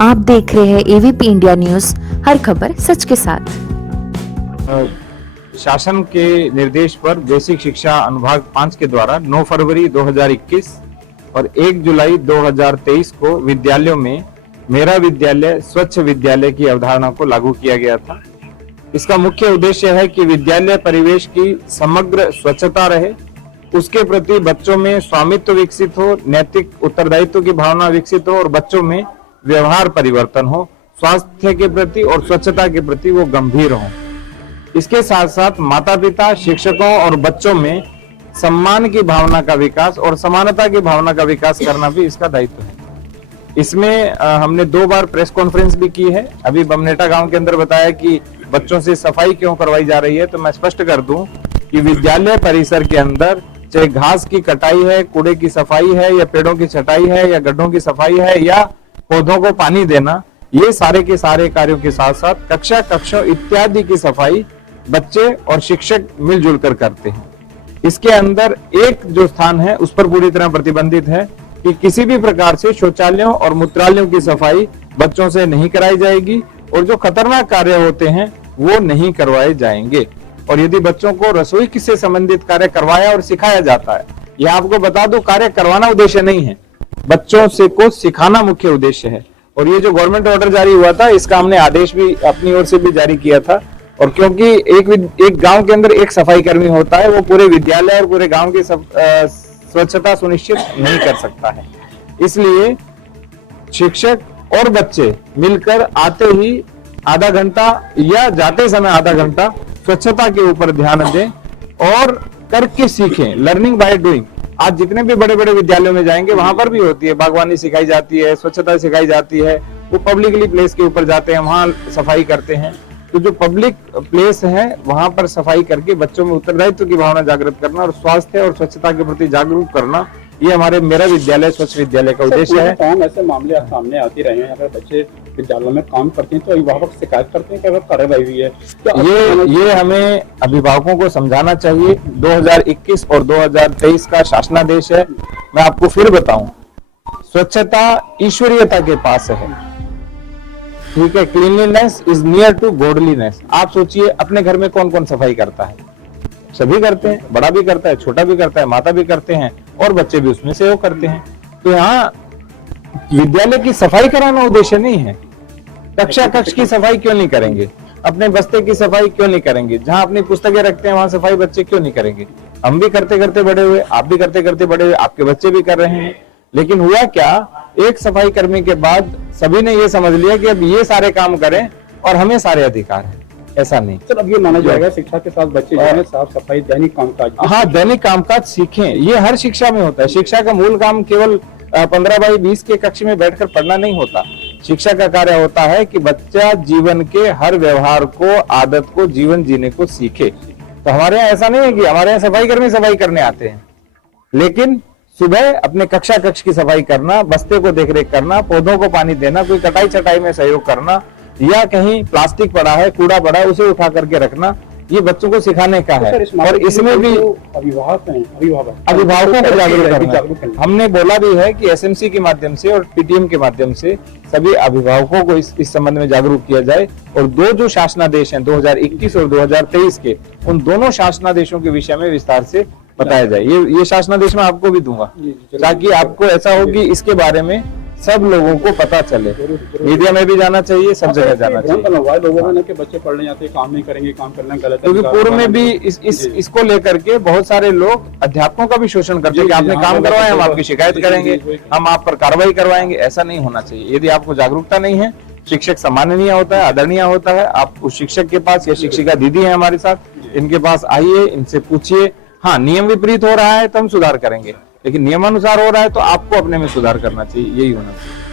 आप देख रहे हैं एवीपी इंडिया न्यूज, हर खबर सच के साथ। शासन के निर्देश पर बेसिक शिक्षा अनुभाग 5 के द्वारा 9 फरवरी 2021 और 1 जुलाई 2023 को विद्यालयों में मेरा विद्यालय स्वच्छ विद्यालय की अवधारणा को लागू किया गया था। इसका मुख्य उद्देश्य है कि विद्यालय परिवेश की समग्र स्वच्छता रहे, उसके प्रति बच्चों में स्वामित्व विकसित हो, नैतिक उत्तरदायित्व की भावना विकसित हो और बच्चों में व्यवहार परिवर्तन हो, स्वास्थ्य के प्रति और स्वच्छता के प्रति वो गंभीर हो। इसके साथ साथ माता पिता, शिक्षकों और बच्चों में सम्मान की भावना का विकास और समानता की भावना का विकास करना भी इसका दायित्व है। इसमें हमने 2 बार प्रेस कॉन्फ्रेंस भी की है। अभी बमनेटा गांव के अंदर बताया कि बच्चों से सफाई क्यों करवाई जा रही है, तो मैं स्पष्ट कर दूं कि विद्यालय परिसर के अंदर चाहे घास की कटाई है, कूड़े की सफाई है, या पेड़ों की छटाई है, या गड्ढों की सफाई है, या पौधों को पानी देना, ये सारे के सारे कार्यों के साथ साथ कक्षा इत्यादि की सफाई बच्चे और शिक्षक मिलजुल कर करते हैं। इसके अंदर एक जो स्थान है उस पर पूरी तरह प्रतिबंधित है कि किसी भी प्रकार से शौचालयों और मूत्रालयों की सफाई बच्चों से नहीं कराई जाएगी और जो खतरनाक कार्य होते हैं वो नहीं करवाए जाएंगे। और यदि बच्चों को रसोई से संबंधित कार्य करवाया और सिखाया जाता है, यह आपको बता दूं, कार्य करवाना उद्देश्य नहीं है, बच्चों से को सिखाना मुख्य उद्देश्य है। और ये जो गवर्नमेंट ऑर्डर जारी हुआ था, इसका हमने आदेश भी अपनी ओर से भी जारी किया था। और क्योंकि एक गांव के अंदर एक सफाई कर्मी होता है, वो पूरे विद्यालय और पूरे गांव की स्वच्छता सुनिश्चित नहीं कर सकता है, इसलिए शिक्षक और बच्चे मिलकर आते ही आधा घंटा या जाते समय आधा घंटा स्वच्छता के ऊपर ध्यान दें और करके सीखें। Learning by doing. आज जितने भी बड़े बड़े विद्यालयों में जाएंगे वहां पर भी होती है, बागवानी सिखाई जाती है, स्वच्छता सिखाई जाती है। वो पब्लिकली प्लेस के ऊपर जाते हैं, वहां सफाई करते हैं। तो जो पब्लिक प्लेस है वहां पर सफाई करके बच्चों में उत्तरदायित्व की भावना जागृत करना और स्वास्थ्य और स्वच्छता के प्रति जागरूक करना, ये हमारे मेरा विद्यालय स्वच्छ विद्यालय का उद्देश्य है। तमाम ऐसे मामले आप सामने आते रहे हैं, अगर बच्चे विद्यालयों में काम करते हैं तो अभिभावक शिकायत करते हैं कि अगर कार्रवाई हुई है तो ये हमें अभिभावकों को समझाना चाहिए। 2021 और 2023 का शासनादेश है। मैं आपको फिर बताऊं, स्वच्छता ईश्वरीयता के पास है, ठीक है। Cleanliness is near to godliness. आप सोचिए, अपने घर में कौन कौन सफाई करता है? सभी करते हैं, बड़ा भी करता है, छोटा भी करता है, माता भी करते हैं और बच्चे भी उसमें सहयोग करते हैं। तो यहाँ विद्यालय की सफाई कराना उद्देश्य नहीं है। कक्ष की सफाई क्यों नहीं करेंगे? अपने बस्ते की सफाई क्यों नहीं करेंगे? जहां अपनी पुस्तकें रखते हैं वहां सफाई बच्चे क्यों नहीं करेंगे? हम भी करते करते बड़े हुए, आप भी करते करते बड़े हुए, आपके बच्चे भी कर रहे हैं। लेकिन हुआ क्या, एक सफाई कर्मी के बाद सभी ने ये समझ लिया कि अब ये सारे काम करें और हमें सारे अधिकार हैं। ऐसा नहीं। सर, अब ये माना जाएगा शिक्षा के साथ बच्चे जो है साफ सफाई दैनिक कामकाज, हाँ, दैनिक कामकाज सीखें। ये हर शिक्षा में होता है। शिक्षा का मूल काम केवल 15/20 के कक्ष में बैठकर पढ़ना नहीं होता। शिक्षा का कार्य होता है कि बच्चा जीवन के हर व्यवहार को, आदत को, जीवन जीने को सीखे। तो हमारे यहाँ ऐसा नहीं है कि हमारे यहाँ सफाई कर्मी सफाई करने आते हैं, लेकिन सुबह अपने कक्ष की सफाई करना, बस्ते को देखरेख करना, पौधों को पानी देना, कोई कटाई छटाई में सहयोग करना, या कहीं प्लास्टिक पड़ा है, कूड़ा पड़ा है, उसे उठा करके रखना, ये बच्चों को सिखाने का है। और इसमें भी अभिभावकों को जागरूक करना। हमने बोला भी है कि एसएमसी के माध्यम से और पीटीएम के माध्यम से सभी अभिभावकों को इस संबंध में जागरूक किया जाए। और 2 जो शासनादेश हैं 2021 और 2023 के, उन दोनों शासनादेशों के विषय में विस्तार से बताया जाए। ये शासनादेश मैं आपको भी दूंगा, ताकि आपको ऐसा हो कि इसके बारे में सब लोगों को पता चले। मीडिया में भी जाना चाहिए, सब जगह जाना चाहिए। लोगों ने कि बच्चे पढ़ने जाते हैं, काम नहीं करेंगे, काम करना गलत है। क्योंकि पूर्व में भी इसको लेकर के बहुत सारे लोग अध्यापकों का भी शोषण करते हैं कि आपने काम करवाया, हम आपकी शिकायत करेंगे, हम आप पर कार्रवाई करवाएंगे। ऐसा नहीं होना चाहिए। यदि आपको जागरूकता नहीं है, शिक्षक सम्माननीय होता है, आदरणीय होता है, आप उस शिक्षक के पास, या शिक्षिका दीदी है हमारे साथ, इनके पास आइए, इनसे पूछिए। हाँ, नियम विपरीत हो रहा है तो हम सुधार करेंगे, लेकिन नियमानुसार हो रहा है तो आपको अपने में सुधार करना चाहिए। यही होना चाहिए।